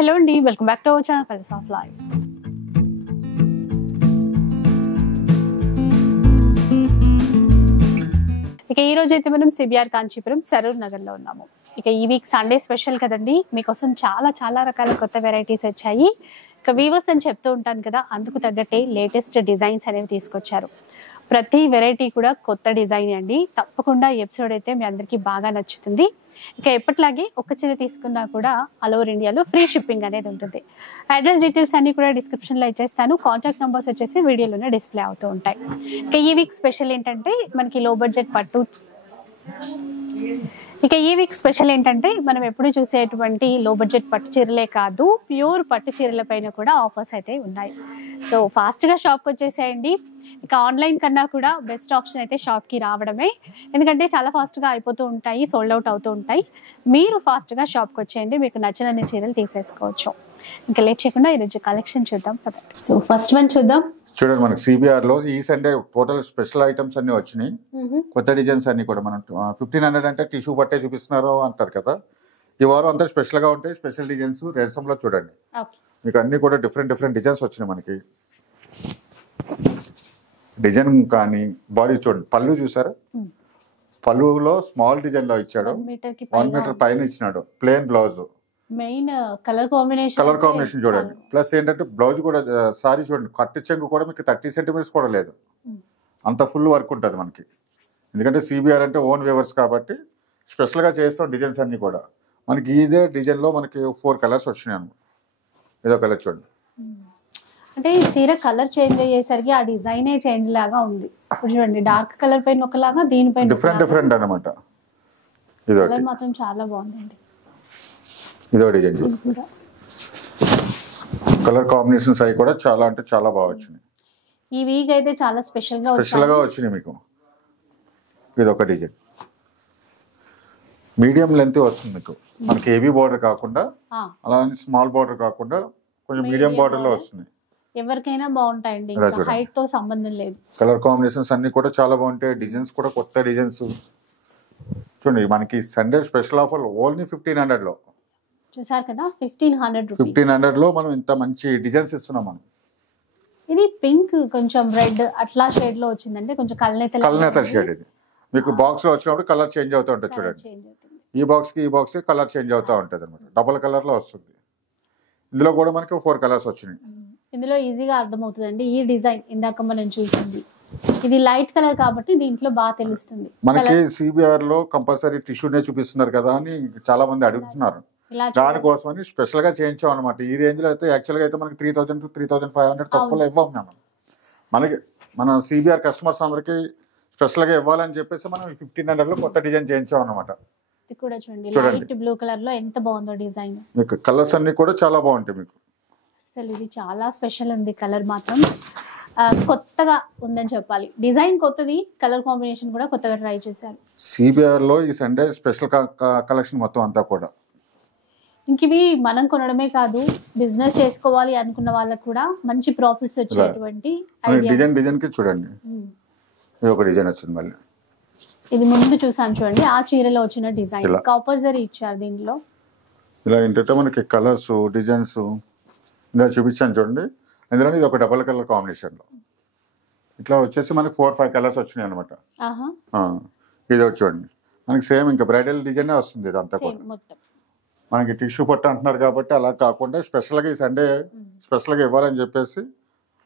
Hello అండి, welcome back to our channel colours of life. ఇక ఈ రోజు అయితే మనం సిబిఆర్ కాంచీపురం సరూర్ నగర్ లో ఉన్నాము. ఇక ఈ వీక్ సండే స్పెషల్ కదండి, మీకోసం చాలా రకాల కొత్త వెరైటీస్ వచ్చాయి. ఇక వీవర్స్ అని చెప్తూ ఉంటాను కదా, అందుకు తగ్గట్టే లేటెస్ట్ డిజైన్స్ అనేవి తీసుకొచ్చారు. ప్రతి వెరైటీ కూడా కొత్త డిజైన్ అండి. తప్పకుండా ఈ ఎపిసోడ్ అయితే మీ అందరికీ బాగా నచ్చుతుంది. ఇక ఎప్పటిలాగే ఒక చీర తీసుకున్నా కూడా ఆల్ ఓవర్ ఇండియాలో ఫ్రీ షిప్పింగ్ అనేది ఉంటుంది. అడ్రస్ డీటెయిల్స్ అన్ని కూడా డిస్క్రిప్షన్లో ఇచ్చేస్తాను. కాంటాక్ట్ నెంబర్స్ వచ్చేసి వీడియోలోనే డిస్ప్లే అవుతూ ఉంటాయి. ఇక ఈ వీక్ స్పెషల్ ఏంటంటే మనకి లో బడ్జెట్ పట్టు. ఇక ఈ వీక్ స్పెషల్ ఏంటంటే మనం ఎప్పుడు చూసేటువంటి లో బడ్జెట్ పట్టు చీరలే కాదు, ప్యూర్ పట్టు చీరల పైన కూడా ఆఫర్స్ అయితే ఉన్నాయి. సో ఫాస్ట్గా షాప్కి వచ్చేసేయండి. ఇక ఆన్లైన్ కన్నా కూడా బెస్ట్ ఆప్షన్ అయితే షాప్కి రావడమే. ఎందుకంటే చాలా ఫాస్ట్గా అయిపోతూ ఉంటాయి, సోల్డ్ అవుట్ అవుతూ ఉంటాయి. మీరు ఫాస్ట్గా షాప్కి వచ్చేయండి, మీకు నచ్చినన్ని చీరలు తీసేసుకోవచ్చు. ఇంకా లేట్ చేయకుండా ఈరోజు కలెక్షన్ చూద్దాం. సో ఫస్ట్ వన్ చూద్దాం. చూడండి, మనకి సిబిఆర్ లో ఈ సండే టోటల్ స్పెషల్ ఐటమ్స్ అన్ని వచ్చినాయి. కొత్త డిజైన్స్ అన్ని కూడా మనం 1500 అంటే టిష్యూ పట్టే చూపిస్తున్నారు అంటారు కదా. ఈ వారం అంతా స్పెషల్ గా ఉంటాయి. స్పెషల్ డిజైన్స్ రేసంలో చూడండి, మీకు అన్ని కూడా డిఫరెంట్ డిజైన్స్ వచ్చినాయి. మనకి డిజైన్ కానీ బాడీ చూడండి, పళ్ళు చూసారా, పళ్ళులో స్మాల్ డిజైన్ లో ఇచ్చాడు. 1 మీటర్ పైన ఇచ్చినాడు. Plain blouse, main colour combination చూడండి. ప్లస్ ఏంటంటే బ్లౌజ్ కూడా సారీ చూడండి, కట్టు చెంగు కూడా మీకు 30 సెంటీమీటర్స్ కూడా లేదు, అంత ఫుల్ వర్క్ ఉంటుంది మనకి. ఎందుకంటే సిబిఆర్ అంటే ఓన్ వేవర్స్ కాబట్టి స్పెషల్ గా చేస్తాం డిజైన్స్ అన్ని కూడా. మనకి ఇదే డిజైన్ లో మనకి 4 కలర్స్ వచ్చినాయి అన్నమాట. ఇదో కలర్ చూడండి, అంటే ఈ చీర కలర్ చేంజ్ అయ్యేసరికి ఆ డిజైనే చేంజ్ లాగా ఉంది. ఇప్పుడు చూడండి, డార్క్ కలర్ పైన ఒకలాగా, దీనిపైన డిఫరెంట్ అనమాట. ఇదో కలర్ మాత్రం చాలా బాగుందండి. ఇదో డిజైన్ చూడండి, కలర్ కాంబినేషన్స్ అవి కూడా చాలా అంటే చాలా బాగా వచ్చినాయి. ఈ వీక్ అయితే చాలా స్పెషల్ గా వచ్చినాయి మీకు. ఇది ఒక డిజైన్ మీడియం లెంత్ వస్తుంది మీకు. మనకి హెవీ బార్డర్ కాకుండా, అలానే స్మాల్ బార్డర్ కాకుండా కొంచెం మీడియం బార్డర్ లో వస్తుంది. ఎవరికైనా బాగుంటాయండి, హైట్ తో సంబంధం లేదు. కలర్ కాంబినేషన్స్ అన్ని కూడా చాలా బాగుంటాయి. డిజైన్స్ కూడా కొత్త డిజైన్స్ చూడండి. మనకి సండే స్పెషల్ ఆఫర్ ఓన్లీ 1500 లో చూసారు కదా. 1500 లో మనం ఇంత మంచి డిజైన్స్ ఇస్తున్నాం మనం. ఇది పింక్ కొంచెం రెడ్ అట్లా షేడ్ లో వచ్చిందంటే కొంచెం కల్నేత షేడ్. ఇది మీకు బాక్స్ లో వచ్చినప్పుడు కలర్ చేంజ్ అవుతూ ఉంటుంది చూడండి. ఈ బాక్స్ కి కలర్ చేంజ్ అవుతూ ఉంటుంది అనమాట. డబుల్ కలర్ లో వస్తుంది. ఇందులో కూడా మనకి 4 కలర్స్ వచ్చినాయి. ఇందులో ఈజీగా అర్థమవుతుందండి. ఈ డిజైన్ ఇందాక మనం చూసింది ఇది లైట్ కలర్ కాబట్టి దీంట్లో బాగా తెలుస్తుంది. మనకి సిబిఆర్ లో కంపల్సరీ టిష్యూనే చూపిస్తున్నారు కదా అని చాలా మంది అడుగుతున్నారు. దానికోసమని స్పెషల్ గా చేయించాం అనమాట. ఈ రేంజ్ లో అయితే యాక్చువల్ గా అయితే మనకి 3000 to 3500 తక్కువలో ఇవ్వం మేము. మనకి మన సిబిఆర్ కస్టమర్స్ అందరికి స్పెషల్ గా ఇవ్వాలని చెప్పేసి మనం 1500 లో కొత్త డిజైన్ చేయించాం అనమాట. కూడా చూడండి, లైట్ బ్లూ కలర్ లో ఎంత బాగుందో డిజైన్. మీకు కలర్స్ అన్ని కూడా చాలా బాగుంటాయి మీకు. అసలు ఇది చాలా స్పెషల్ ఉంది. కలర్ మాత్రం కొత్తగా ఉందని చెప్పాలి. డిజైన్ కొత్తది, కలర్ కాంబినేషన్ కూడా కొత్తగా ట్రై చేశారు. సిబిఆర్ లో ఈ సండే స్పెషల్ కలెక్షన్ మొత్తం అంతా కూడా. ఇంక ఇవి మనం కొనడమే కాదు, బిజినెస్ చేసుకోవాలి అనుకున్న వాళ్ళకి కూడా మంచి ప్రాఫిట్స్ వచ్చేటువంటి డిజైన్ కి చూడండి. ఇది ఒక డిజైన్ వచ్చింది మళ్ళీ. ఇది ముందు చూసాను చూడండి, ఆ చీరలో వచ్చిన డిజైన్ కాపర్ జరీ ఇచ్చారు. దీనిలో ఇలా ఏంటంటే మనకి కలర్స్ డిజైన్స్ ఇలా చూపించాను చూడండి. అందులో ఇది ఒక డబల్ కలర్ కాంబినేషన్ లో ఇట్లా వచ్చేసి మనకి 4-5 కలర్స్ వచ్చినాయి అనమాట. ఇది చూడండి, మనకి సేమ్ ఇంకా బ్రైడల్ డిజైన్ వస్తుంది. ఇదంతా కూడా మనకి టిష్యూ పట్టు అంటున్నారు కాబట్టి అలా కాకుండా స్పెషల్గా ఈ సండే స్పెషల్గా ఇవ్వాలని చెప్పేసి,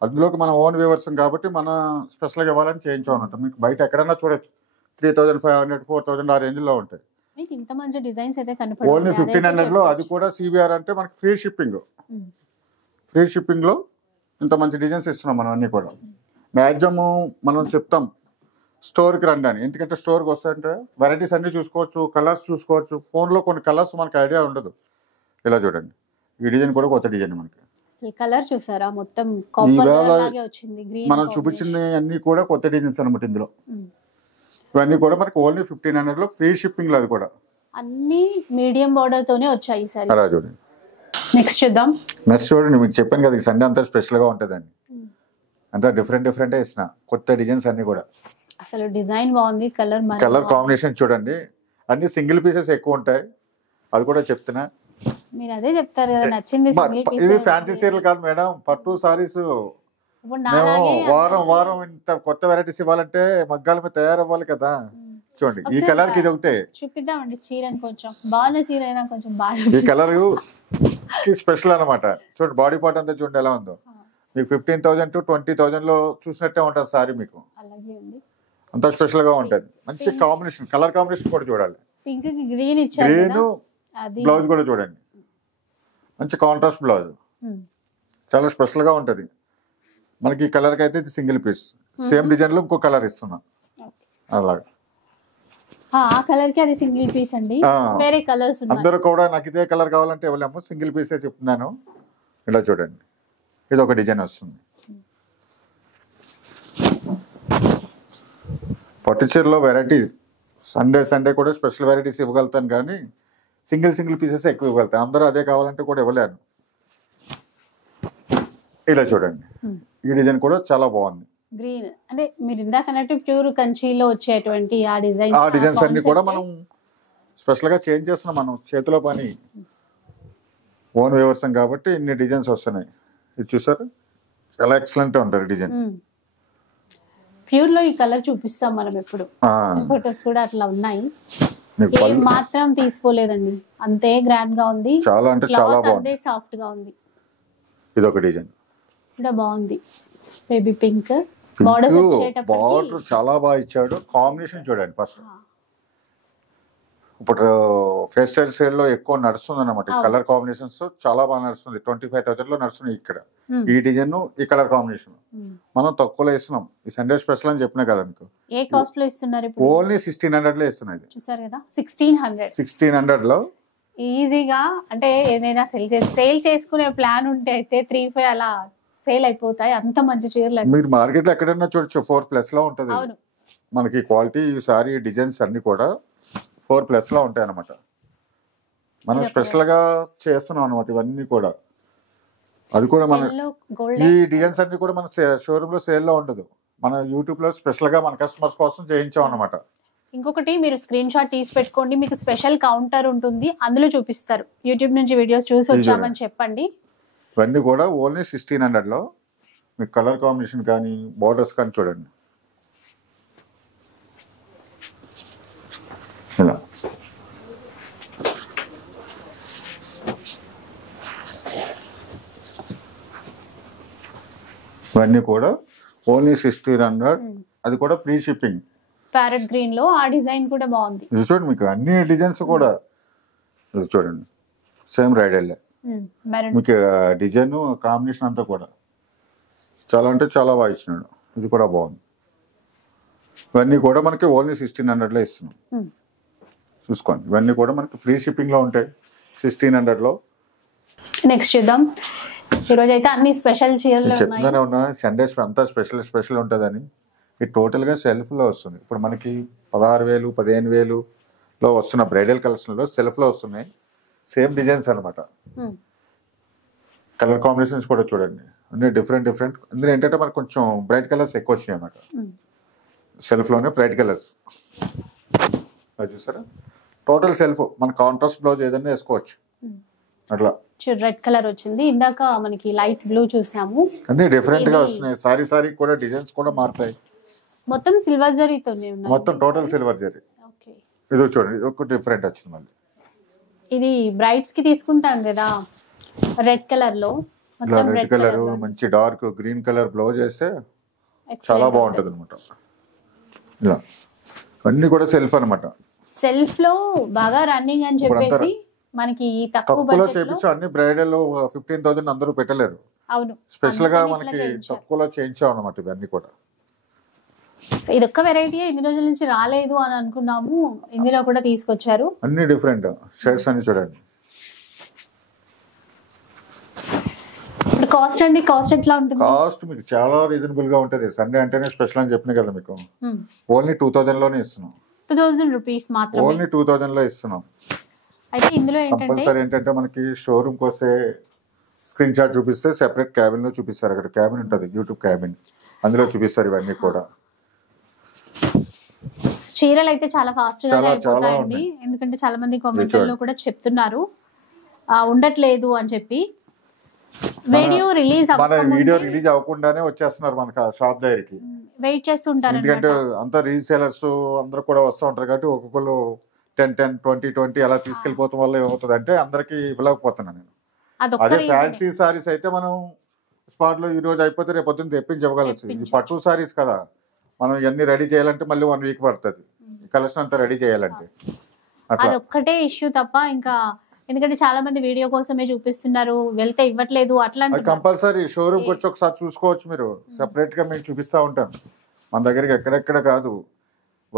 అందులోకి మన ఓన్ వ్యూవర్స్ కాబట్టి మన స్పెషల్గా ఇవ్వాలని చేయించామన్నమాట. మీకు బయట ఎక్కడైనా చూడొచ్చు 3500, 4000 ఆ రేంజ్ లో ఉంటాయి. ఇంత మంచి డిజైన్స్ అయితే ఓన్లీ 1500 లో. అది కూడా సిబిఆర్ అంటే మనకి ఫ్రీ షిప్పింగ్ లో ఇంత మంచి డిజైన్స్ ఇస్తున్నాం మనం. అన్ని కూడా మ్యాక్సిమం మనం చెప్తాం స్టోర్కి రండి అని. ఎందుకంటే స్టోర్కి వస్తాయంటే వెరైటీస్ అన్ని చూసుకోవచ్చు, కలర్స్ చూసుకోవచ్చు. ఫోన్లో కొన్ని కలర్స్ మనకి ఐడియా ఉండదు. ఇలా చూడండి, ఈ డిజైన్ కూడా కొత్త డిజైన్ మనకి. కలర్ చూసారా, మొత్తం మనం చూపించింది అన్ని కూడా కొత్త డిజైన్స్ అనమాట. ఇందులో ఇవన్నీ కూడా మనకి ఓన్లీ 1500 లో ఫ్రీ షిప్పింగ్ లో. అది కూడా అన్ని మీడియం బార్డర్ తోనే వచ్చాయి. అలా చూడండి. నెక్స్ట్ చూడండి, మీకు చెప్పాను కదా ఈ సండే అంతా స్పెషల్ గా ఉంటుందని. అంతా డిఫరెంట్ ఇస్తున్న కొత్త డిజైన్స్ అన్ని కూడా. అసలు డిజైన్ బాగుంది, కలర్ కాంబినేషన్ చూడండి. అన్ని సింగిల్ పీసెస్ ఎక్కువ ఉంటాయి, అది కూడా చెప్తున్నా. మీరు అదే చెప్తారు కదా, నచ్చింది సింగిల్ పీస్. ఇది ఫ్యాన్సీ చీరలు కాదు మేడం, పట్టు సారీస్. ఇప్పుడు మేము నాలాగే వారం వారం ఇంత కొత్త వెరైటీస్ ఇవ్వాలంటే మగ్గాల మీద తయారవ్వాలి కదా. చూడండి ఈ ఒకసారి కలర్ కి ఇది ఒకటే. చూపిద్దామండి చీరని, కొంచెం బాగున్న చీర అయినా కొంచెం బాగా ఈ కలర్ స్పెషల్ అన్నమాట. చూడండి బాడీ పార్ట్ అంతా చూడండి ఎలా ఉందో. మీకు 15,000 to 20,000 లో చూసినట్టే ఉంటుంది సారీ. మీకు అలాగే ఉంది. అంత స్పెషల్ గా ఉంటది. మంచి కాంబినేషన్, కలర్ కాంబినేషన్ కూడా చూడాలి. పింక్ కి గ్రీన్ ఇచ్చారు గ్రీన్ కదా, అది బ్లౌజ్ కూడా చూడండి, మంచి కాంట్రాస్ట్ బ్లౌజ్, చాలా స్పెషల్ గా ఉంటది. మనకి ఈ కలర్ కి అయితే ఇది సింగిల్ పీస్, సేమ్ డిజైన్ లో ఇంకో కలర్ ఇస్తున్నా అలాగా. ఆ కలర్ కి అది సింగిల్ పీస్ అండి, వేరే కలర్స్ ఉన్నాయి. అందరూ కూడా నాకు ఇదే కలర్ కావాలంటే ఇవ్వలేము, సింగిల్ పీసే చెప్తున్నాను. ఇలా చూడండి, ఇది ఒక డిజైన్ వస్తుంది. పట్టు చీరలో వెరైటీ సండే కూడా స్పెషల్ వెరైటీస్ ఇవ్వగలుగుతాను, కానీ సింగిల్ పీసెస్ ఎక్కువ ఇవ్వగలుగుతాను. అందరూ అదే కావాలంటే కూడా ఇవ్వలేను. ఇలా చూడండి, ఈ డిజైన్ కూడా చాలా బాగుంది. గ్రీన్ అంటే మీరు ఇందాక అన్నట్టు ప్యూర్ కంచిలో వచ్చేటువంటి ఆ డిజైన్స్ అన్ని కూడా మనం స్పెషల్ గా చేంజ్ చేస్తున్నాం. మనం చేతిలో పని ఓన్ వ్యవస్థం కాబట్టి ఇన్ని డిజైన్స్ వస్తున్నాయి. ఇది చూసారు, చాలా ఎక్సలెంట్ ఉంటుంది డిజైన్. ప్యూర్ లో ఈ కలర్ చూపిస్తాం మనం ఎప్పుడు, ఫొటోస్ కూడా అట్లా ఉన్నాయి. ఏం మాత్రం తీసుకోలేదండి, అంతే గ్రాండ్ గా ఉంది, చాలా అంటే చాలా బాగుంది, సాఫ్ట్ గా ఉంది. ఇది ఒక డిజైన్ కూడా బాగుంది, బేబీ పింక్ బార్డర్స్ వచ్చేటప్పటికి బార్డర్ చాలా బాగా ఇచ్చాడు. కాంబినేషన్ చూడండి ఫస్ట్. ఇప్పుడు ఫెస్టివల్ సేల్ లో ఎక్కువ నడుస్తుంది అన్నమాట. కలర్ కాంబినేషన్స్ చాలా బాగా నడుస్తుంది. 25,000 లో నడుస్తుంది ఇక్కడ ఈ డిజైన్, ఈ కలర్ కాంబినేషన్. మనం తక్కువలో ఇస్తున్నాం. ఈ సండే స్పెషల్ అని చెప్పినా కదా మీకు. ఏ కాస్ట్ లో ఇస్తున్నారు ఇప్పుడు? ఓన్లీ 1600 లో ఇస్తున్నాయి. చూసారు కదా, 1600 లో ఈజీగా. అంటే ఏదైనా సేల్ చేసుకునే ప్లాన్ ఉంటే అయితే 3-5 అలా సేల్ అయిపోతాయి. అంత మంచి చీరలు మీరు మార్కెట్ లో ఎక్కడైనా చూడొచ్చు, 4+ లో ఉంటది మనకి క్వాలిటీ. ఈసారి డిజైన్స్ అన్ని కూడా 4+ లో ఉంటాయి అనమాట. మనం స్పెషల్ గా చేస్తున్నాం అనమాట ఇవన్నీ కూడా. అది కూడా మన ఈ డిజైన్స్ అన్ని కూడా మన షోరూమ్ లో సేల్ లో ఉండదు, మన యూట్యూబ్ లో స్పెషల్ గా మన కస్టమర్స్ కోసం చేయించాం అనమాట. ఇంకొకటి, మీరు స్క్రీన్ షాట్ తీసి పెట్టుకోండి, మీకు స్పెషల్ కౌంటర్ ఉంటుంది, అందులో చూపిస్తారు. యూట్యూబ్ నుంచి వీడియోస్ చూసి వచ్చామని చెప్పండి. ఇవన్నీ కూడా ఓన్లీ 1600 లో. మీకు కలర్ కాంబినేషన్ కానీ బార్డర్స్ కానీ చూడండి ఇలా. ఇవన్నీ కూడా ఓన్లీ 1600, అది కూడా ఫ్రీ షిప్పింగ్. ప్యారెట్ గ్రీన్ లో ఆ డిజైన్ కూడా బాగుంది. చూడండి, మీకు అన్ని డిజైన్స్ కూడా చూడండి సేమ్ బ్రైడల్. మీకు డిజైన్ కాంబినేషన్ అంతా కూడా చాలా అంటే చాలా బాగా ఇచ్చినాడు. ఇది కూడా బాగుంది. ఇవన్నీ కూడా మనకి ఓన్లీ 1600 లో ఇస్తున్నాం. చూసుకోండి, ఇవన్నీ కూడా మనకి ఫ్రీ షిప్పింగ్ లో ఉంటాయి 1600 లో. నెక్స్ట్ చూద్దాం. ఈరోజు అయితే అన్ని స్పెషల్ చీరలు చెప్తానే ఉన్నా, సండే అంతా స్పెషల్ ఉంటుందని. ఇది టోటల్ గా సెల్ఫ్ లో వస్తుంది. ఇప్పుడు మనకి 16,000 15,000 లో వస్తున్న బ్రైడల్ కలెక్షన్ లో సెల్ఫ్ లో వస్తున్నాయి. సేమ్ డిజైన్స్ అనమాట. కలర్ కాంబినేషన్స్ కూడా చూడండి, అన్ని డిఫరెంట్. అందులో ఏంటంటే మనకు కొంచెం బ్రైట్ కలర్స్ ఎక్కువ వచ్చినాయి అనమాట. సెల్ఫ్ లోనే బ్రైట్ కలర్స్ అది చూసారా. టోటల్ సెల్ఫ్, మన కాంట్రాస్ట్ బ్లౌజ్ ఏదైనా వేసుకోవచ్చు అట్లా. రెడ్ కలర్ వచ్చింది, ఇందాక మనకి లైట్ బ్లూ చూసాము. అన్ని డిఫరెంట్ గా వస్తున్నాయి. సారీ కూడా డిజైన్స్ కూడా మారుతాయి. మొత్తం సిల్వర్ జరీతోనే ఉన్నాయి, మొత్తం టోటల్ సిల్వర్ జరీ. ఇది చూడండి, ఇది ఒక డిఫరెంట్ వచ్చింది మళ్ళీ. ఇది బ్రైడ్స్ కి తీసుకుంటాం కదా, రెడ్ కలర్ లో. రెడ్ కలర్ మంచి డార్క్ గ్రీన్ కలర్ బ్లౌజ్ వేస్తే చాలా బాగుంటది అనమాట. ఇలా అన్ని కూడా సెల్ఫ్ అనమాట. సెల్ఫ్ లో బాగా రన్నింగ్ అని చెప్పేసి మనకి తక్కువలో చేపించు. అన్ని బ్రైడల్ 15,000 అందరూ పెట్టలేరు. అవును, స్పెషల్ గా మనకి తక్కువలో చేయించాం అనమాట ఇవన్నీ కూడా. ఇది ఒక్క వెరైటీ ఇన్ని రోజుల నుంచి రాలేదు అని అనుకున్నాము, ఇందులో కూడా తీసుకొచ్చారు. అన్ని డిఫరెంట్ షేడ్స్ అన్ని చూడండి. కాస్ట్ అండి, కాస్ట్ ఎట్లా ఉంటుంది? కాస్ట్ మీకు చాలా రీజనబుల్ గా ఉంటుంది. సండే అంటేనే స్పెషల్ అని చెప్పిన కదా మీకు. ఓన్లీ 2000 లోనే ఇస్తున్నాం. 2000 రూపీస్ మాత్రమే, ఓన్లీ 2000 లో ఇస్తున్నాం. అయితే ఇందులో కంపల్సరీ ఏంటంటే మనకి షోరూమ్ కి వస్తే స్క్రీన్ షాట్ చూపిస్తే సెపరేట్ క్యాబిన్ లో చూపిస్తారు. అక్కడ క్యాబిన్ ఉంటుంది, యూట్యూబ్ క్యాబిన్, అందులో చూపిస్తారు ఇవన్నీ కూడా. చీరలు అయితే చాలా ఫాస్ట్ గా అయిపోతాయండి, ఎందుకంటే చాలా మంది కామెంట్ లో కూడా చెప్తున్నారు. ఉండట్లేదు అని చెప్పి వీడియో రిలీజ్ వీడియో రిలీజ్ అవ్వకుండానే వచ్చేస్తున్నారు మనకు షాప్ దగ్గరికి, వెయిట్ చేస్తుంటారు. ఎందుకంటే అంతా రీసేలర్స్ అందరూ కూడా వస్తూ ఉంటారు కాబట్టి ఒక్కొక్కరు 10, 20 అలా తీసుకెళ్లిపోవడం వల్ల ఏమవుతుంది అంటే అందరికి ఇవ్వలేకపోతున్నాను నేను. అదే ఫ్యాన్సీ సారీస్ అయితే మనం స్పాట్ లో ఈ రోజు అయిపోతే రేపు పొద్దున్న తెప్పించి ఇవ్వగలచ్చు. ఈ పట్టు సారీస్ కదా, మనం ఇవన్నీ రెడీ చేయాలంటే మళ్ళీ 1 వీక్ పడుతుంది కలెక్షన్ అంతా రెడీ చేయాలంటే. అది ఒక్కటే ఇష్యూ తప్ప ఇంకా, ఎందుకంటే చాలా మంది వీడియో కోసమే చూపిస్తున్నారు, వెళ్తే ఇవ్వట్లేదు అట్లా. కంపల్సరీ షోరూమ్ కి వచ్చి ఒకసారి చూసుకోవచ్చు మీరు, సెపరేట్ గా మేము చూపిస్తా ఉంటాం. మన దగ్గరికి ఎక్కడెక్కడ కాదు,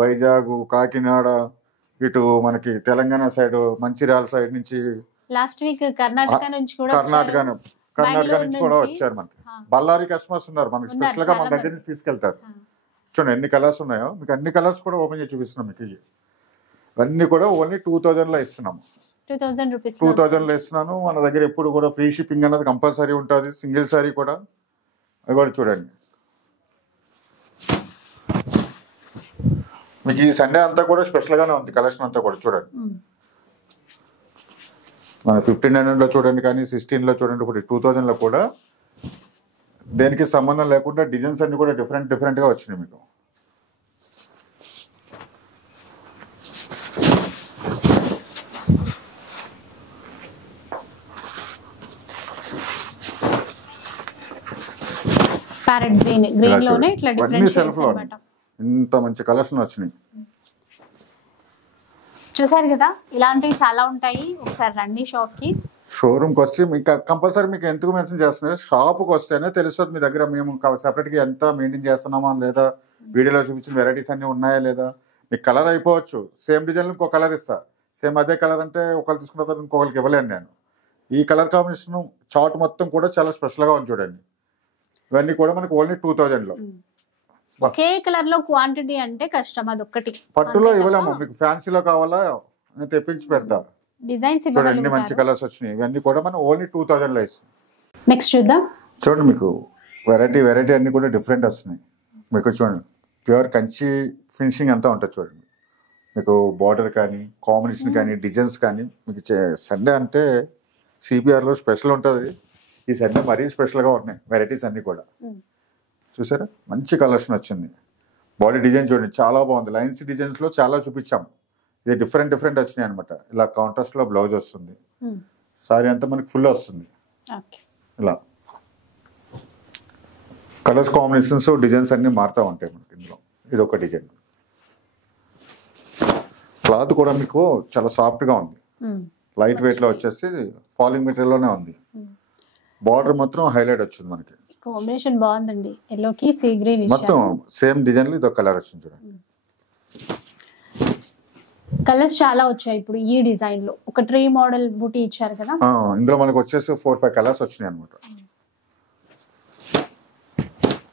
వైజాగ్, కాకినాడ, ఇటు మనకి తెలంగాణ సైడ్, మంచిర్యాల సైడ్ నుంచి, లాస్ట్ వీక్ కర్ణాటక నుంచి కూడా వచ్చారు. మనకి బళ్ళారి కస్టమర్స్ ఉన్నారు, మనకి స్పెషల్ గా మన దగ్గర నుంచి తీసుకెళ్తారు. చూడండి ఎన్ని కలర్స్ ఉన్నాయో, మీకు అన్ని కలర్స్ కూడా ఓపెన్ చేసి చూపిస్తున్నాం. మీకు ఇవన్నీ కూడా ఓన్లీ 2000 లో ఇస్తున్నాము. 2000 లో ఇస్తున్నాను. మన దగ్గర ఎప్పుడు కూడా ఫ్రీ షిప్పింగ్ అనేది కంపల్సరీ ఉంటుంది, సింగిల్ సారీ కూడా. అది కూడా చూడండి. మీకు ఈ సండే అంతా కూడా స్పెషల్ గానే ఉంది కలెక్షన్ అంతా కూడా. చూడండి మన 1500 లో చూడండి, కానీ 16 లో చూడండి, ఇప్పుడు 2000 లో కూడా దేనికి సంబంధం లేకుండా డిజైన్స్ అన్ని కూడా డిఫరెంట్ గా వచ్చినాయి మీకు. ప్యారెట్ గ్రీన్ లోనే ఇట్లా డిఫరెంట్ షేడ్స్ అన్నమాట. ఇంత మంచి కలెక్షన్ వచ్చినాయి. చూసారు కదా, ఇలాంటివి చాలా ఉంటాయి. ఒకసారి రండి షాప్ కి, షోరూమ్ కి వచ్చి మీకు కంపల్సరీ మీకు ఎందుకు మెన్షన్ చేస్తున్నారు, షాప్ కి వస్తేనే తెలుస్తుంది మీ దగ్గర మేము సెపరేట్ గా ఎంత మెయింటైన్ చేస్తున్నామా లేదా, వీడియోలో చూపించిన వెరైటీస్ అన్ని ఉన్నాయా లేదా. మీకు కలర్ అయిపోవచ్చు, సేమ్ డిజైన్ ఇంకో కలర్ ఇస్తా, సేమ్ అదే కలర్ అంటే ఒకళ్ళు తీసుకున్న తర్వాత ఇంకొకరికి ఇవ్వలేను నేను. ఈ కలర్ కాంబినేషన్ చార్ట్ మొత్తం కూడా చాలా స్పెషల్ గా ఉంది చూడండి. ఇవన్నీ కూడా మనకి ఓన్లీ 2000 లో. ఒకే కలర్ లో క్వాంటిటీ అంటే కష్టం, అది ఒక్కటి. పట్టులో ఇవ్వలేము, మీకు ఫ్యాన్సీలో కావాలా నేను తెప్పించి పెడతా. డిజైన్స్ చూడండి మంచి కలర్స్ వచ్చినాయి. ఇవన్నీ కూడా మనం ఓన్లీ 2000 లో ఇస్తాం. నెక్స్ట్ చూద్దాం. చూడండి మీకు వెరైటీ అన్ని కూడా డిఫరెంట్ వస్తున్నాయి. మీకు చూడండి ప్యూర్ కంచి ఫినిషింగ్ అంతా ఉంటుంది. చూడండి మీకు బార్డర్ కానీ, కాంబినేషన్ కానీ, డిజైన్స్ కానీ. మీకు సండే అంటే సిపిఆర్ లో స్పెషల్ ఉంటుంది. ఈ సండే మరీ స్పెషల్ గా ఉన్నాయి వెరైటీస్ అన్ని కూడా. చూసారా మంచి కలెక్షన్ వచ్చింది. బాడీ డిజైన్ చూడండి చాలా బాగుంది. లైన్స్ డిజైన్స్ లో చాలా చూపించాం. ఇది డిఫరెంట్ వచ్చినాయి అనమాట. ఇలా కాంట్రాస్ట్ లో బ్లౌజ్ వస్తుంది, సారీ అంతా మనకి ఫుల్ వస్తుంది. ఇలా కలర్స్ కాంబినేషన్స్ డిజైన్స్ అన్ని మారుతూ ఉంటాయి మనకి ఇందులో. ఇది ఒక డిజైన్. క్లాత్ కూడా మీకు చాలా సాఫ్ట్ గా ఉంది, లైట్ వెయిట్ లో వచ్చేసి ఫాలింగ్ మెటీరియల్ లోనే ఉంది. బార్డర్ మాత్రం హైలైట్ వచ్చింది మనకి. కాంబినేషన్ బాగుందండి, ఎల్లో కి సీ గ్రీన్ మొత్తం సేమ్ డిజైన్ లో ఇది ఒక కలర్ వచ్చింది చూడండి. కలర్స్ చాలా వచ్చాయి ఇప్పుడు ఈ డిజైన్ లో. ఒక ట్రీ మోడల్ బూటీ ఇచ్చారు కదా, ఇందులో మనకు వచ్చేసి 4-5 కలర్స్ వచ్చినాయి అనమాట.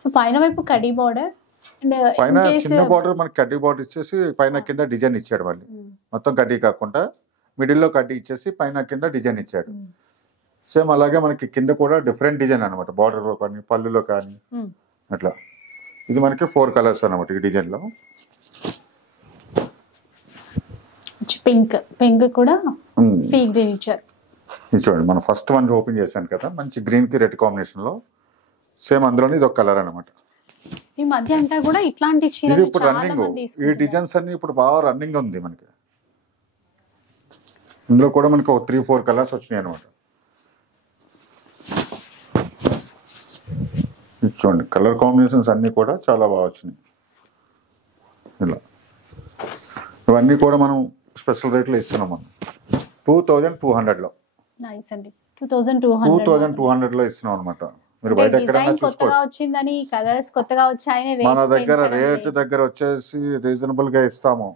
సో పైన వైపు కడ్డీ బార్డర్, పైన చిన్న బార్డర్ మనకి కడ్డీ బార్డర్ ఇచ్చేసి పైన కింద డిజైన్ ఇచ్చాడు. మళ్ళీ మొత్తం కడ్డీ కాకుండా మిడిల్ లో కడ్డీ ఇచ్చేసి పైన కింద డిజైన్ ఇచ్చాడు. సేమ్ అలాగే మనకి కింద కూడా డిఫరెంట్ డిజైన్ అనమాట, బార్డర్ లో కానీ పళ్ళులో కానీ అట్లా. ఇది మనకి 4 కలర్స్ అనమాట ఈ డిజైన్ లో. పింక్ కూడా సీ గ్రీన్ ఇచ్చారు. ఇది చూడండి మనం ఫస్ట్ వన్ ఓపెన్ చేశాను కదా, మంచి గ్రీన్ కి రెడ్ కాంబినేషన్ లో. సేమ్ అందులోనే ఇది ఒక కలర్ అనమాట. ఈ మధ్య అంతా కూడా ఇట్లాంటి ఇది ఇప్పుడు రన్నింగ్. ఈ డిజైన్స్ అన్ని ఇప్పుడు బాగా రన్నింగ్ ఉంది మనకి. ఇందులో కూడా మనకి 3-4 కలర్స్ వచ్చినాయి అనమాట. చూడండి కలర్ కాంబినేషన్స్ అన్ని కూడా చాలా బాగా వచ్చినాయి. ఇలా ఇవన్నీ కూడా మనం స్పెషల్ రేట్ లో ఇస్తున్నాం మనం 2200 లో. 2200 లో ఇస్తున్నాం అనమాట. మీరు బయట ఎక్కడైనా చూసుకోవచ్చు. మన దగ్గర రేట్ దగ్గర వచ్చేసి రీజనబుల్ గా ఇస్తాము,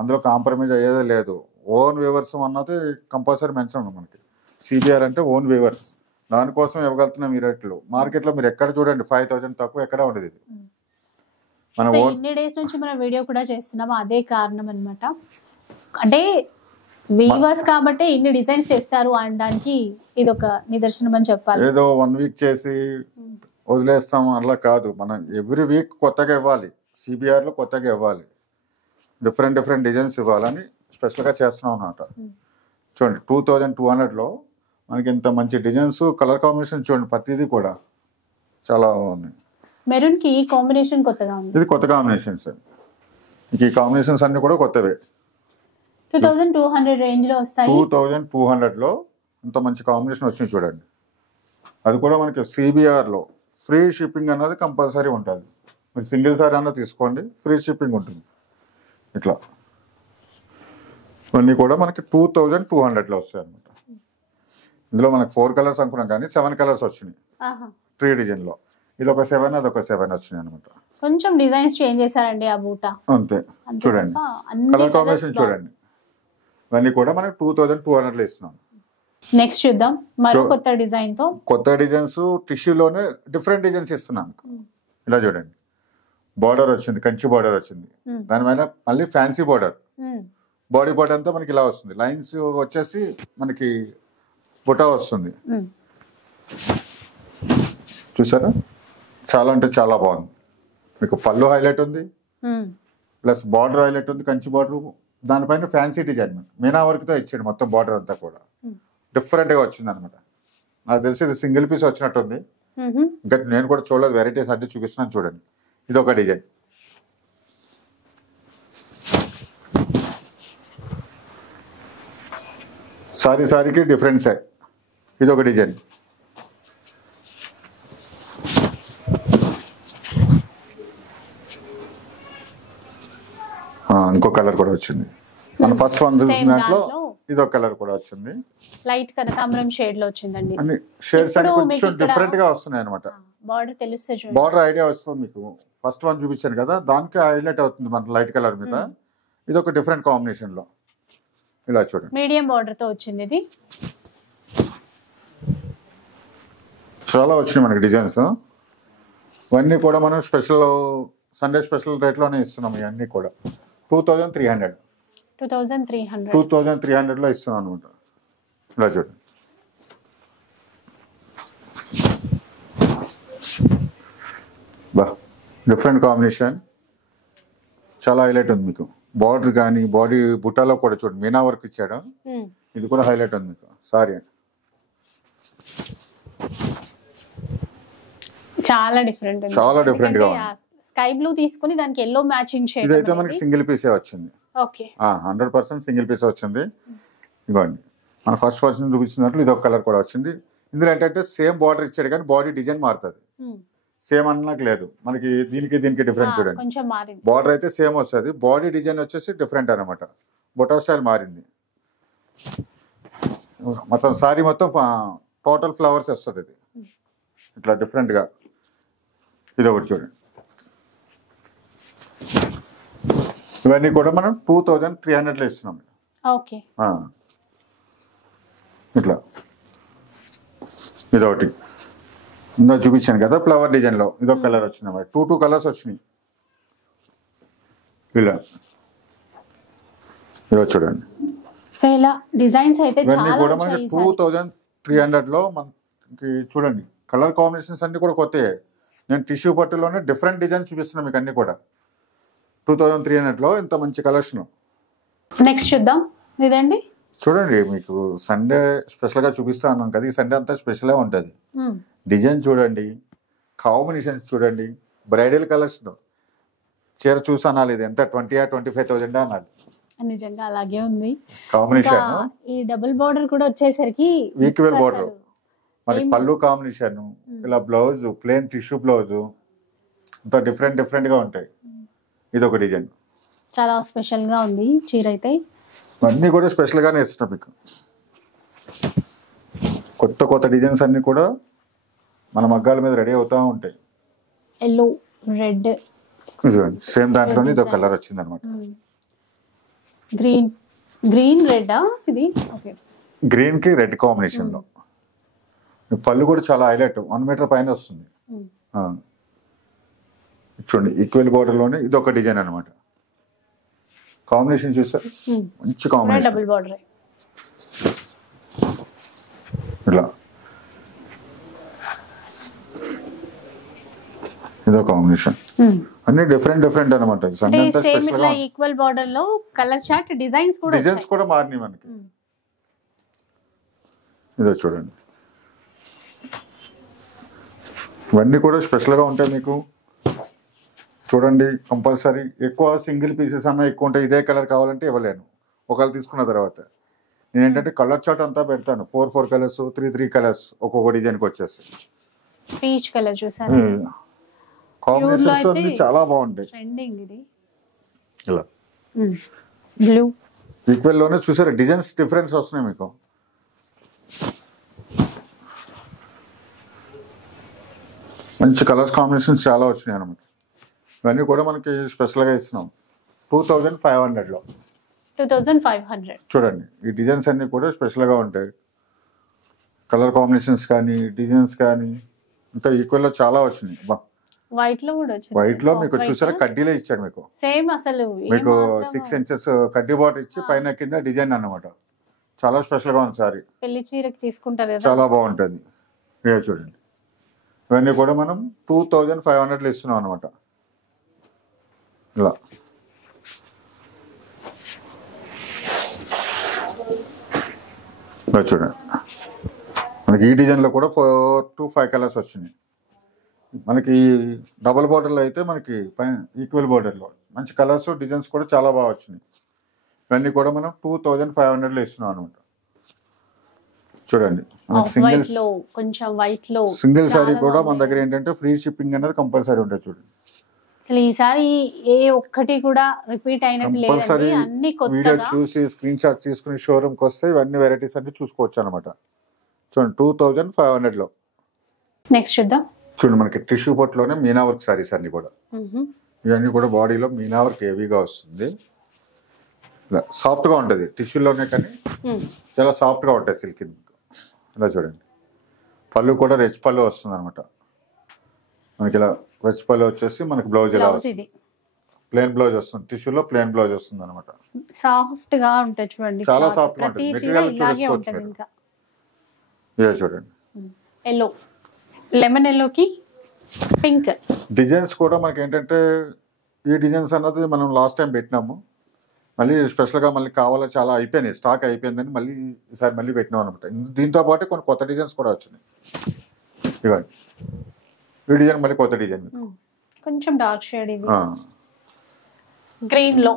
అందులో కాంప్రమైజ్ అయ్యేదే లేదు. ఓన్ వ్యూవర్స్ అన్నది కంపల్సరీ మెన్షన్ ఉంది మనకి. సిబిఆర్ అంటే ఓన్ వ్యూవర్స్, దానికోసం ఇవ్వగలుగుతున్నాం ఈ రేట్లు. మార్కెట్ లో మీరు ఎక్కడ చూడండి 5000 తక్కువ ఎక్కడ ఉండదు. ఇది మనం ఎన్ని డేస్ నుంచి మనం వీడియో కూడా చేస్తున్నాము, అదే కారణం అన్నమాట. అంటే వీవర్స్ కాబట్టి ఇన్ని డిజైన్స్ తెస్తారు అనడానికి ఇది ఒక నిదర్శనం అని చెప్పాలి. ఏదో 1 వీక్ చేసి వదిలేస్తాం అలా కాదు, మనం ఎవ్రీ వీక్ కొత్తగా ఇవ్వాలి. సిబిఆర్ లో కొత్తగా ఇవ్వాలి, డిఫరెంట్ డిజైన్స్ ఇవ్వాలని స్పెషల్ గా చేస్తున్నాం అన్నమాట. చూడండి 2200 లో మనకి ఇంత మంచి డిజైన్స్ కలర్ కాంబినేషన్ చూడండి, ప్రతిదీ కూడా చాలా బాగున్నాయి. మెరూన్ కి ఈ కాంబినేషన్ కొత్తగా ఉంది. ఇది కొత్త కాంబినేషన్స్, ఈ కాంబినేషన్స్ అన్ని కూడా కొత్తవే. 2200 రేంజ్ లో వస్తాయి. 2200లో ఇంత మంచి కాంబినేషన్ వచ్చింది చూడండి. అది కూడా మనకి CBR లో ఫ్రీ షిప్పింగ్ అన్నది కంపల్సరీ ఉంటుంది. మీరు సింగిల్ సారీ అన్న తీసుకోండి, ఫ్రీ షిప్పింగ్ ఉంటుంది. ఇట్లా ఇవన్నీ కూడా మనకి 2200లో వస్తాయి అనమాట. ఇందులో మనకి 4 కలర్స్ అనుకున్నాం కానీ 7 కలర్స్ వచ్చినాయి 3 డిజైన్లో. ఇది ఒక 7, అది ఒక 7 వచ్చినాయి అనమాట. కొంచెం డిజైన్స్ చేంజ్ చేశారండి ఆ బూట అంతే. చూడండి కలర్ కాంబినేషన్ చూడండి. ఇవన్నీ కూడా మనకి 2200లో ఇస్తున్నాం. నెక్స్ట్ చూద్దాం మరో కొత్త డిజైన్ తో. కొత్త డిజైన్స్ టిష్యూలోనే డిఫరెంట్ డిజైన్స్ ఇస్తున్నాం. ఇలా చూడండి, బార్డర్ వచ్చింది, కంచి బార్డర్ వచ్చింది, దాని మీద మళ్ళీ ఫ్యాన్సీ బార్డర్. బాడీ పార్ట్ అంతా మనకి ఇలా వస్తుంది, లైన్స్ వచ్చేసి మనకి బుటా వస్తుంది. చూసారా, చాలా అంటే చాలా బాగుంది. మీకు పళ్ళు హైలైట్ ఉంది, ప్లస్ బార్డర్ హైలైట్ ఉంది, కంచి బార్డర్, దానిపైన ఫ్యాన్సీ డిజైన్ మీనా వర్క్ తో ఇచ్చాడు మొత్తం బార్డర్ అంతా కూడా. డిఫరెంట్ గా వచ్చింది అనమాట. నాకు తెలిసి ఇది సింగిల్ పీస్ వచ్చినట్టుంది. ఇంకా నేను కూడా చూడలేదు, వెరైటీస్ అన్ని చూపిస్తున్నాను చూడండి. ఇది ఒక డిజైన్. సారీకి డిఫరెంట్ సైజ్. ఇది ఒక డిజైన్. ఇంకో కలర్ కూడా వచ్చింది. మన ఫస్ట్ వన్ దాంట్లో ఇది ఒక కలర్ కూడా వచ్చింది. లైట్ కనకాంబరం షేడ్ లో వచ్చిందండి. అన్ని షేడ్స్ అన్ని కొంచెం డిఫరెంట్ గా వస్తున్నాయి అనమాట. బార్డర్ తెలుస్తుంది, బార్డర్ ఐడియా వస్తుంది మీకు. ఫస్ట్ వన్ చూపించాను కదా, దానికి హైలైట్ అవుతుంది మన లైట్ కలర్ మీద. ఇది ఒక డిఫరెంట్ కాంబినేషన్ లో ఇలా చూడండి, మీడియం బార్డర్ తో వచ్చింది. ఇది చాలా వచ్చినాయి మనకి డిజైన్స్. ఇవన్నీ కూడా మనం స్పెషల్ సండే స్పెషల్ రేట్ లోనే ఇస్తున్నాం. ఇవన్నీ కూడా 2300 2300లో ఇస్తున్నాం అనమాట. ఇలా చూడండి, బా డిఫరెంట్ కాంబినేషన్, చాలా హైలైట్ ఉంది మీకు. బార్డర్ కానీ బాడీ బుట్టాలో కూడా చూడండి మీనా వర్క్ ఇచ్చాడు. ఇది కూడా హైలైట్ ఉంది మీకు. సారీ చాలా డిఫరెంట్, చాలా డిఫరెంట్ గా ఉంది. స్కై బ్లూ తీసుకుని దానికి ఎల్లో మ్యాచింగ్ షేడ్. ఇదైతే మనకి సింగిల్ పీసే వచ్చింది. ఓకే, 100% సింగిల్ పీస్ వచ్చింది. ఇదిగోండి, మన ఫస్ట్ వర్షన్ చూపించినట్లు ఇది ఒక కలర్ కూడా వచ్చింది. ఇందులో ఏంటంటే సేమ్ బార్డర్ ఇచ్చాడు కానీ బాడీ డిజైన్ మారుతుంది. సేమ్ అన్నకు లేదు మనకి, దీనికి డిఫరెంట్ చూడండి. బార్డర్ అయితే సేమ్ వస్తుంది, బాడీ డిజైన్ వచ్చేసి డిఫరెంట్ అనమాట. బొటా స్టైల్ మారింది మొత్తం. సారీ మొత్తం టోటల్ ఫ్లవర్స్ వస్తుంది. ఇది ఇట్లా డిఫరెంట్ గా. ఇది ఒకటి చూడండి. ఇవన్నీ కూడా మనం 2300లో ఇస్తున్నాం. ఓకే, ఇట్లా ఇదొకటి ఇందా చూపించాను కదా ఫ్లవర్ డిజైన్ లో. ఇదొక కలర్ వచ్చింది, 2 కలర్స్ వచ్చినాయి. ఇలా ఇలా చూడండి. సో ఇలా డిజైన్స్ అయితే ఇవన్నీ కూడా మనకి 2300లో మనకి చూడండి. కలర్ కాంబినేషన్స్ అన్ని కూడా కొత్తయే. నేను టిష్యూ పట్టులోనే డిఫరెంట్ డిజైన్ చూపిస్తున్నాను మీకు అన్ని కూడా. 2300లో ఇంత మంచి కలెక్షన్. నెక్స్ట్ చూద్దాం. ఇదండి చూడండి, మీకు సండే స్పెషల్ గా చూపిస్తా అన్నాను కదా, ఈ సండే అంతా స్పెషల్ గా ఉంటుంది. డిజైన్ చూడండి, కాంబినేషన్స్ చూడండి, బ్రైడల్ కలెక్షన్. చీర చూసి అనాలి ఇది ఎంత 20,000-25,000 అనాలి. నిజంగా అలాగే ఉంది కాంబినేషన్. ఈ డబుల్ బార్డర్ కూడా వచ్చేసరికి ఈక్వల్ బార్డర్, మరి పళ్ళు కాంబినేషన్, ఇలా బ్లౌజ్ ప్లేన్ టిష్యూ బ్లౌజ్, అంతా డిఫరెంట్ గా ఉంటాయి. ఇది ఒక డిజైన్, చాలా స్పెషల్ గా ఉంది చీర అయితే. అన్ని కూడా స్పెషల్ గానే ఇస్తున్నాం మీకు. కొత్త డిజైన్స్ అన్ని కూడా మన మగ్గాల మీద రెడీ అవుతా ఉంటాయి. ఎల్లో, రెడ్, సేమ్ దాంట్లోనే ఇది ఒక కలర్ వచ్చింది అనమాట. Green red. ఇది ఓకే, గ్రీన్ కి రెడ్ కాంబినేషన్ లో. పళ్ళు కూడా చాలా హైలైట్, 1 మీటర్ పైన వస్తుంది. చూడండి, ఈక్వల్ బార్డర్ లోనే ఇది ఒక డిజైన్ అనమాట. కాంబినేషన్ చూసారు, మంచి కాంబినేషన్. డబుల్ బార్డర్ ఇలా ఇదో కాంబినేషన్. అన్ని డిఫరెంట్ అనమాట. ఈక్వల్ బార్డర్ లో కలర్ చార్ట్ డిజైన్స్ కూడా మారినాయి మనకి. ఇదో చూడండి, ఇవన్నీ కూడా స్పెషల్గా ఉంటాయి మీకు. చూడండి కంపల్సరీ ఎక్కువ సింగిల్ పీసెస్ అన్నా ఎక్కువ ఉంటాయి. ఇదే కలర్ కావాలంటే ఇవ్వలేను ఒకవేళ తీసుకున్న తర్వాత. నేను ఏంటంటే కలర్ చార్ట్ అంతా పెడతాను, 4 కలర్స్ 3 కలర్స్ ఒక్కొక్క డిజైన్కి వచ్చేసి. పీచ్ కలర్ చూసాను, కాంబినేషన్స్ అన్ని చాలా బాగుంటాయి. ట్రెండింగ్ ఇది. ఇలా బ్లూ ఈక్వెల్ లోనే చూసారా డిజైన్స్ డిఫరెన్స్ వస్తున్నాయి మీకు. మంచి కలర్స్ కాంబినేషన్స్ చాలా వచ్చినాయి అనమాట. ఇవన్నీ కూడా మనకి స్పెషల్గా ఇస్తున్నాం 2500లో. 2500. చూడండి ఈ డిజైన్స్ అన్ని కూడా స్పెషల్గా ఉంటాయి. కలర్ కాంబినేషన్స్ కానీ డిజైన్స్ కానీ ఇంకా ఈక్వెల్లో చాలా వచ్చినాయి. వైట్ లో కూడా వచ్చింది. వైట్ లో మీకు చూసారా కడ్డీలే ఇచ్చాడు మీకు. సేమ్ అసలు మీకు 6 ఇంచెస్ కడ్డీ బాటర్ ఇచ్చి పైన కింద డిజైన్ అన్నమాట. చాలా స్పెషల్ గా ఉంది సారీ. పెళ్లి చీరకి తీసుకుంటారు కదా, చాలా బాగుంటుంది. చూడండి ఇవన్నీ కూడా మనం 2500లో ఇస్తున్నాం అనమాట. ఇలా చూడండి మనకి ఈ డిజైన్ లో కూడా 4 to 5 కలర్స్ వచ్చినాయి. మనకి డబుల్ బార్డర్లో అయితే మనకి పైన ఈక్వల్ బార్డర్లో మంచి కలర్స్ డిజైన్స్ కూడా చాలా బాగా వచ్చినాయి. ఇవన్నీ కూడా మనం 2500లో ఇస్తున్నాం అనమాట. చూడండి సింగిల్ సారీ కూడా మన దగ్గర ఏంటంటే ఫ్రీ షిప్పింగ్ అనేది కంపల్సరీ ఉంటుంది. చూడండి అసలు ఈసారి ఏ ఒక్కటి కూడా రిపీట్ అయినట్టు కంపల్సరీ లేదండి, అన్ని వీడియో కొత్తగా. చూసి స్క్రీన్ షాట్ తీసుకుని షోరూమ్కి వస్తే ఇవన్నీ వెరైటీస్ అన్ని చూసుకోవచ్చు అనమాట. చూడండి 2500లో. నెక్స్ట్ చూద్దాం. చూడండి మనకి టిష్యూ పొట్లోనే మీనా వర్క్ సారీస్ అన్ని కూడా. ఇవన్నీ కూడా బాడీలో మీనా వర్క్ హెవీగా వస్తుంది. ఇలా సాఫ్ట్గా ఉంటుంది టిష్యూలోనే, కానీ చాలా సాఫ్ట్గా ఉంటాయి సిల్క్. ఇలా చూడండి పళ్ళు కూడా రిచ్ పళ్ళు వస్తుంది అనమాట. మనకి ఇలా రిచ్ పళ్ళు వచ్చేసి మనకి బ్లౌజ్ ఇలా వస్తుంది, ప్లెయిన్ బ్లౌజ్ వస్తుంది. టిష్యూలో ప్లెయిన్ బ్లౌజ్ వస్తుంది అనమాట. సాఫ్ట్ గా ఉంటాయి చూడండి, చాలా సాఫ్ట్ గా ఉంటుంది. మెటీరియల్ చూసుకోవచ్చు. ఇలా చూడండి ఎల్లో, లెమన్ ఎల్లోకి పింక్ డిజైన్స్ కూడా మనకి ఏంటంటే ఈ డిజైన్స్ అన్నది మనం లాస్ట్ టైం పెట్టినాము, మళ్ళీ స్పెషల్గా మళ్ళీ కావాలో చాలా అయిపోయినాయి, స్టాక్ అయిపోయిందని మళ్ళీ ఈసారి మళ్ళీ పెట్టినాం అనమాట. దీంతో పాటు కొన్ని కొత్త డిజైన్స్ కూడా వచ్చినాయి. ఇవన్నీ ఈ డిజైన్ మళ్ళీ కొత్త డిజైన్, కొంచెం డార్క్ షేడ్, ఇది గ్రీన్ లో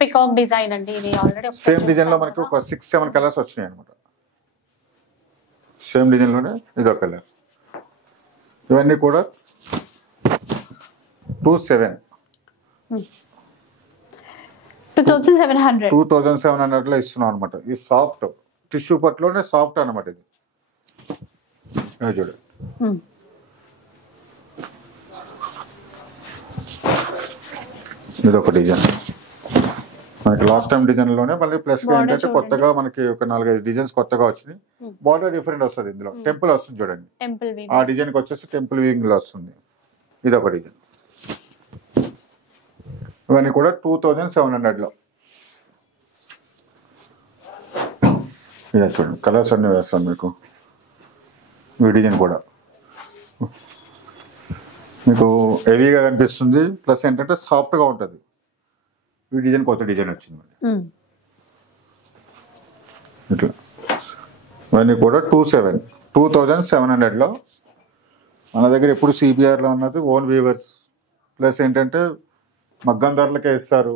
పికాక్ డిజైన్ అండి. ఇది ఆల్రెడీ సేమ్ డిజైన్ లో మనకి ఒక 6-7 కలర్స్ వచ్చినాయి అనమాట. సేమ్ డిజైన్ లోనే ఇదో కలర్. ఇవన్నీ కూడా 2700లో ఇస్తున్నాం అనమాట. ఈ సాఫ్ట్ టిష్యూ పట్లోనే సాఫ్ట్ అనమాట. ఇది చూడండి ఇది ఒక డిజైన్ మనకి లాస్ట్ టైం డిజైన్ లోనే మళ్ళీ ప్లస్ ఏంటంటే కొత్తగా మనకి ఒక 4-5 డిజైన్స్ కొత్తగా వచ్చినాయి. బార్డర్ డిఫరెంట్ వస్తుంది. ఇందులో టెంపుల్ వస్తుంది చూడండి, ఆ డిజైన్ కి వచ్చేసి టెంపుల్ వీవింగ్ లో వస్తుంది. ఇది ఒక డిజైన్. ఇవన్నీ కూడా 2700లో. ఇలా చూడండి కలర్స్ అన్ని వేస్తాను మీకు. ఈ డిజైన్ కూడా మీకు హెవీగా కనిపిస్తుంది, ప్లస్ ఏంటంటే సాఫ్ట్ గా ఉంటుంది. ఈ డిజైన్ కొత్త డిజైన్ వచ్చింది ఇట్లా. ఇవన్నీ కూడా 2700లో. మన దగ్గర ఎప్పుడు సిబిఆర్లో ఉన్నది ఓన్ వీవర్స్, ప్లస్ ఏంటంటే మగ్గం ధరలకే ఇస్తారు,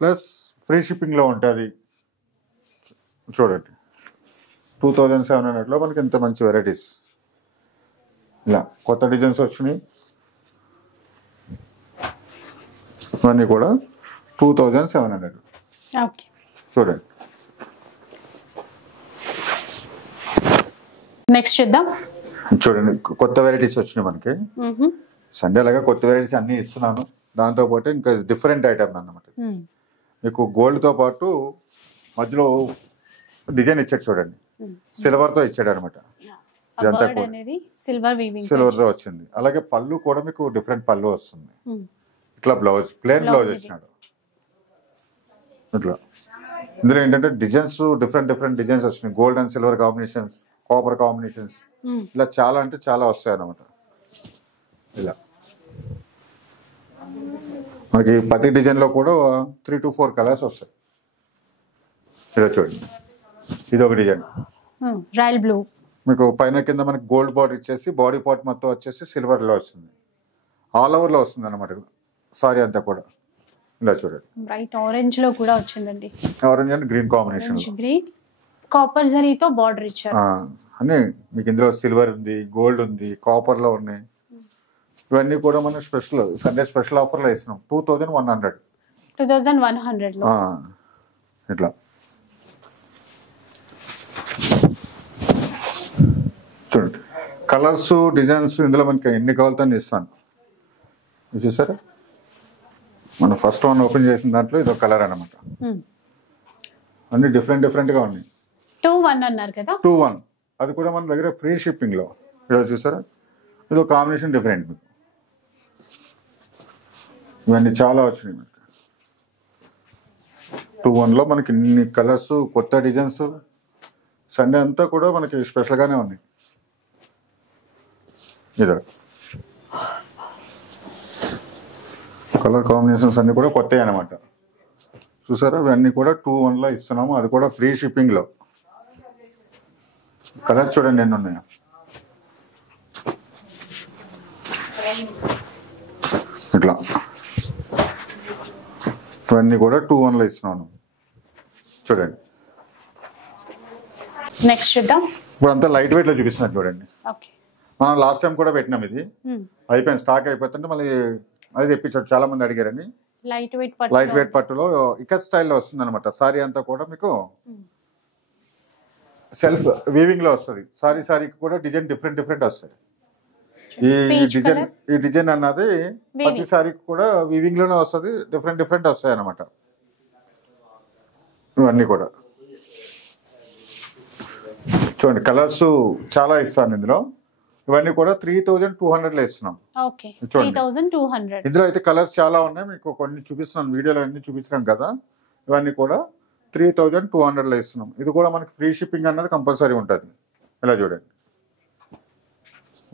ప్లస్ ఫ్రీ షిప్పింగ్లో ఉంటుంది. చూడండి 2700లో మనకి ఇంత మంచి వెరైటీస్. ఇలా కొత్త డిజైన్స్ వచ్చినాయి. ఇవన్నీ కూడా 2700. చూడండి నెక్స్ట్ చూద్దాం. చూడండి కొత్త వెరైటీస్ వచ్చినాయి మనకి. సండే లాగా కొత్త వెరైటీస్ అన్ని ఇస్తున్నాను. దాంతో పాటు ఇంకా డిఫరెంట్ ఐటమ్ అన్నమాట. మీకు గోల్డ్ తో పాటు మధ్యలో డిజైన్ ఇచ్చాడు చూడండి, సిల్వర్ తో ఇచ్చాడు అనమాట. ఇదంతా కూడా సిల్వర్ తో వచ్చింది. అలాగే పళ్ళు కూడా మీకు డిఫరెంట్ పళ్ళు వస్తుంది. ఇట్లా బ్లౌజ్ ప్లెయిన్ బ్లౌజ్ ఇచ్చినాడు ఇట్లా. ఇందులో ఏంటంటే డిజైన్స్ డిఫరెంట్ డిజైన్స్ వచ్చినాయి. Gold and silver combinations, copper combinations, ఇలా చాలా అంటే చాలా వస్తాయి అన్నమాట. ఇలా మనకి ప్రతి డిజైన్ లో కూడా 3 to 4 కలర్స్ వస్తాయి. ఇలా చూడండి ఇది ఒక డిజైన్. Royal blue. మీకు పైన కింద మనకి గోల్డ్ బార్డర్ ఇచ్చేసి బాడీ పార్ట్ మొత్తం వచ్చేసి సిల్వర్ లో వస్తుంది, ఆల్ ఓవర్ లో వస్తుంది అనమాట సారీ అంతా కూడా. ఇలా చూడండి బ్రైట్ ఆరెంజ్ లో కూడా వచ్చిందండి, orange and green combination, green copper జరీతో బార్డర్ ఇచ్చారు. అని మీకు ఇందులో సిల్వర్ ఉంది, గోల్డ్ ఉంది, కాపర్ లో ఉన్నాయి. ఇవన్నీ కూడా మనం స్పెషల్ సండే స్పెషల్ ఆఫర్ లో ఇస్తున్నాం 2100. 2100 లో ఇట్లా చూడండి కలర్స్ డిజైన్స్ ఇందులో మనకి ఎన్ని కావాలితో ఇస్తాను. ఇది చూసారా మనం ఫస్ట్ వన్ ఓపెన్ చేసిన దాంట్లో ఇది ఒక కలర్ అనమాట. అన్ని డిఫరెంట్ డిఫరెంట్ గా ఉన్నాయి. 2-1 అన్నారు కదా, 2-1 అది కూడా మన దగ్గర ఫ్రీ షిప్పింగ్ లో. ఇలా చూసారా ఇది కాంబినేషన్ డిఫరెంట్. మీకు ఇవన్నీ చాలా వచ్చినాయి మనకి 2-1 లో. మనకి ఇన్ని కలర్స్, కొత్త డిజైన్స్, సండే అంతా కూడా మనకి స్పెషల్ గానే ఉన్నాయి. ఇదో కలర్ కాంబినేషన్స్ అన్ని కూడా కొత్త అనమాట. చూసారా ఇవన్నీ కూడా 2-1 లో ఇస్తున్నాము, అది కూడా ఫ్రీ షిప్పింగ్ లో. కలర్ చూడండి ఎన్ని ఉన్నాయో. ఇట్లా ఇవన్నీ కూడా 2-1 లో ఇస్తున్నాను చూడండి. నెక్స్ట్ చూద్దాం. ఇప్పుడు అంతా లైట్ వెయిట్ లో చూపిస్తున్నారు చూడండి. ఓకే, మనం లాస్ట్ టైం కూడా పెట్టినాం, ఇది అయిపోయింది, స్టాక్ అయిపోతుంటే మళ్ళీ అది తెప్పించాడు, చాలా మంది అడిగారని. లైట్ వెయిట్ పట్టులో ఇకత్ స్టైల్లో వస్తుంది అనమాట. సారీ అంతా కూడా మీకు సెల్ఫ్ వీవింగ్ లో వస్తుంది. సారీకి కూడా డిజైన్ డిఫరెంట్ డిఫరెంట్ వస్తాయి. ఈ డిజైన్ అన్నది ప్రతి సారీకి కూడా వీవింగ్ లోనే వస్తుంది, డిఫరెంట్ డిఫరెంట్ వస్తాయి అనమాట. ఇవన్నీ కూడా చూడండి కలర్స్ చాలా ఇస్తాను ఇందులో. ఇవన్నీ కూడా 3200 లో ఇస్తున్నాం. ఓకే, 3200. ఇందులో అయితే కలర్స్ చాలా ఉన్నాయి, మీకు కొన్ని చూపిస్తున్నాను, వీడియోలో అన్ని చూపించినాం కదా. ఇవన్నీ కూడా 3200 లో ఇస్తున్నాం. ఇది కూడా మనకి ఫ్రీ షిప్పింగ్ అన్నది కంపల్సరీ ఉంటుంది. ఇలా చూడండి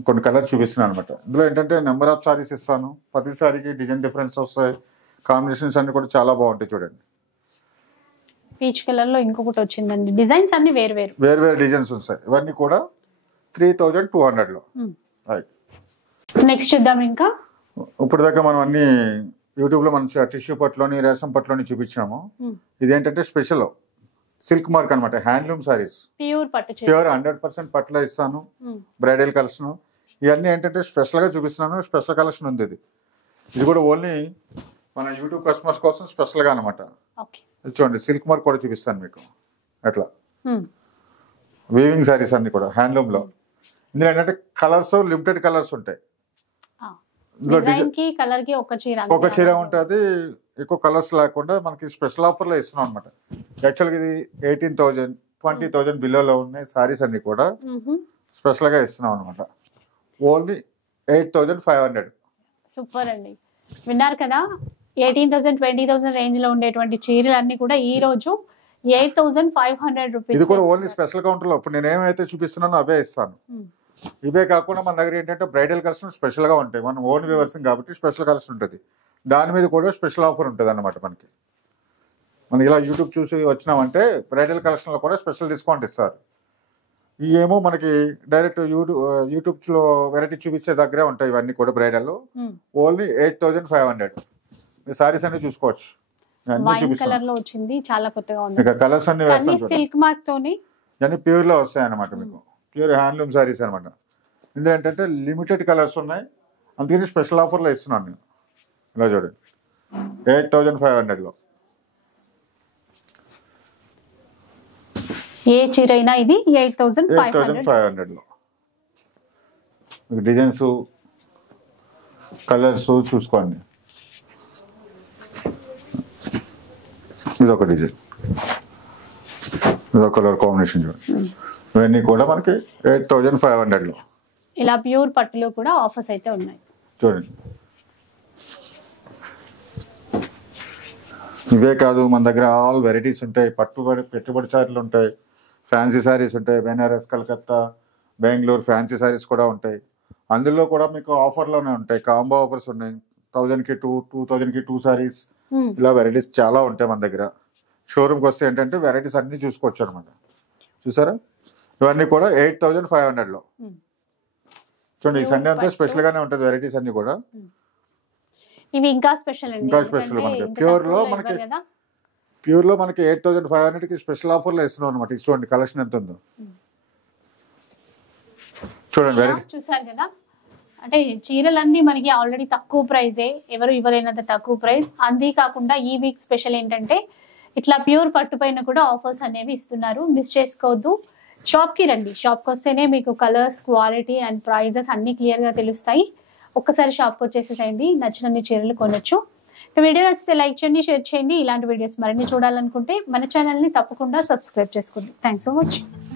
కొన్ని కలర్స్ చూపిస్తున్నాను అనమాట. ఇందులో ఏంటంటే నెంబర్ ఆఫ్ సారీస్ ఇస్తాను, ప్రతి సారీకి డిజైన్ డిఫరెన్స్ వస్తాయి, కాంబినేషన్స్ అన్ని కూడా చాలా బాగుంటాయి. చూడండి పీచ్ కలర్ లో ఇంకొకటి వచ్చిందండి, డిజైన్స్ అన్ని వేరు డిజైన్స్ వస్తాయి. ఇవన్నీ కూడా 3200 లో. రైట్, నెక్స్ట్ చూద్దాం. ఇంకా ఇప్పుడు దాకా మనం అన్ని యూట్యూబ్ లో మనం టిష్యూ పట్టులోని, రేషం పట్టులోని చూపించాము. ఇదేంటంటే స్పెషల్ సిల్క్ మార్క్ అనమాట, హ్యాండ్లూమ్ సారీస్, ప్యూర్ 100% పట్టులో ఇస్తాను. బ్రైడల్ కలెక్షన్ ఇవన్నీ ఏంటంటే స్పెషల్ గా చూపిస్తున్నాను, స్పెషల్ కలెక్షన్ ఉంది. ఇది కూడా ఓన్లీ మన యూట్యూబ్ కస్టమర్స్ కోసం స్పెషల్ గా అనమాట. చూడండి సిల్క్ మార్క్ కూడా చూపిస్తాను మీకు. అట్లా వీవింగ్ సారీస్ అన్ని కూడా హ్యాండ్లూమ్ లో. ఇందులో ఏంటంటే కలర్స్ లిమిటెడ్ కలర్స్ ఉంటాయి. ఒక చీర ఉంటుంది, ఎక్కువ కలర్స్ లేకుండా మనకి స్పెషల్ ఆఫర్ లో ఇస్తున్నాం అనమాట. యాక్చువల్గా ఇది 18,000, 20,000 బిలోలో ఉన్నాయి సారీస్ అన్ని కూడా స్పెషల్ గా ఇస్తున్నాం అనమాట. ఓన్లీ 8,500. సూపర్ అండి, విన్నారు కదా. 18,000, 20,000 రేంజ్ లో ఉండేటువంటి చీరలు అన్ని కూడా ఈ రోజు 8,500 రూపీస్. ఇది కూడా ఓన్లీ స్పెషల్ కౌంటర్ లో. ఇప్పుడు నేను ఏమైతే చూపిస్తున్నానో అవే ఇస్తాను. ఇవే కాకుండా మన దగ్గర ఏంటంటే బ్రైడల్ కలెక్షన్ స్పెషల్ గా ఉంటాయి. మనం ఓన్ వ్యూవర్సింగ్ కాబట్టి స్పెషల్ కలెక్షన్ ఉంటుంది, దాని మీద కూడా స్పెషల్ ఆఫర్ ఉంటుంది అనమాట. మనకి ఇలా యూట్యూబ్ చూసి వచ్చినామంటే బ్రైడల్ కలెక్షన్ లో కూడా స్పెషల్ డిస్కౌంట్ ఇస్తారు. ఇవేమో మనకి డైరెక్ట్ యూట్యూబ్ లో వెరైటీ చూపించే దగ్గరే ఉంటాయి. ఇవన్నీ కూడా బ్రైడల్ ఓన్లీ 8,500. సారీస్ అన్ని చూసుకోవచ్చు. కలర్ లో వచ్చింది, చాలా కొత్తగా ఉంది. కలర్స్ అన్ని సిల్క్ మార్క్ తోని ఇవన్నీ ప్యూర్ లో వస్తాయి అనమాట. మీకు ప్యూర్ హ్యాండ్లూమ్ సారీస్ అనమాట. ఇందులో ఏంటంటే లిమిటెడ్ కలర్స్ ఉన్నాయి, అందుకని స్పెషల్ ఆఫర్ లో ఇస్తున్నాను నేను. ఇలా చూడండి 8,500 లో. ఏ చీర అయినా ఇది 8,500 లో. డిజైన్స్ కలర్స్ చూసుకోండి. ఇదొక డిజైన్, ఇదొక కలర్ కాంబినేషన్ చూడండి. ఇవన్నీ కూడా మనకి 8,500 లో. ఇలా ప్యూర్ పట్టులో కూడా ఆఫర్స్ అయితే ఉన్నాయి చూడండి. ఇవే కాదు, మన దగ్గర ఆల్ వెరైటీస్ ఉంటాయి. పెట్టుబడి సారీలు ఉంటాయి, ఫ్యాన్సీ సారీస్ ఉంటాయి, బెనారస్, కలకత్తా, బెంగళూరు ఫ్యాన్సీ సారీస్ కూడా ఉంటాయి. అందులో కూడా మీకు ఆఫర్లోనే ఉంటాయి, కాంబో ఆఫర్స్ ఉన్నాయి. 1,000కి 2, 2,000కి 2 సారీస్, ఇలా వెరైటీస్ చాలా ఉంటాయి మన దగ్గర. షోరూమ్కి వస్తే ఏంటంటే వెరైటీస్ అన్ని చూసుకోవచ్చు అనమాట. చూసారా ఇవన్నీ కూడా 8500 లో. చూడండి ఈ సండే అంతా స్పెషల్ గానే ఉంటుంది, వెరైటీస్ అన్ని కూడా. ఇవి ఇంకా స్పెషల్ అండి, ఇంకా స్పెషల్ మనకి ప్యూర్ లో మనకి 8500 కి స్పెషల్ ఆఫర్ లో ఇస్తున్నాం అనమాట. చూడండి కలెక్షన్ ఎంత ఉందో చూడండి. వెరైటీ చూసారు కదా, అంటే చీరలన్నీ మనకి ఆల్రెడీ తక్కువ ప్రైజే, ఎవరు ఇవ్వలేనంత తక్కువ ప్రైస్. అంతే కాకుండా ఈ వీక్ స్పెషల్ ఏంటంటే ఇట్లా ప్యూర్ పట్టు పైన కూడా ఆఫర్స్ అనేవి ఇస్తున్నారు, మిస్ చేసుకోవద్దు. షాప్కి రండి, షాప్కి వస్తేనే మీకు కలర్స్, క్వాలిటీ అండ్ ప్రైజెస్ అన్నీ క్లియర్గా తెలుస్తాయి. ఒక్కసారి షాప్కి వచ్చేసేసేయండి, నచ్చినన్ని చీరలు కొనొచ్చు. వీడియో నచ్చితే లైక్ చేయండి, షేర్ చేయండి. ఇలాంటి వీడియోస్ మరిన్ని చూడాలనుకుంటే మన ఛానల్ని తప్పకుండా సబ్స్క్రైబ్ చేసుకోండి. Thanks for watching.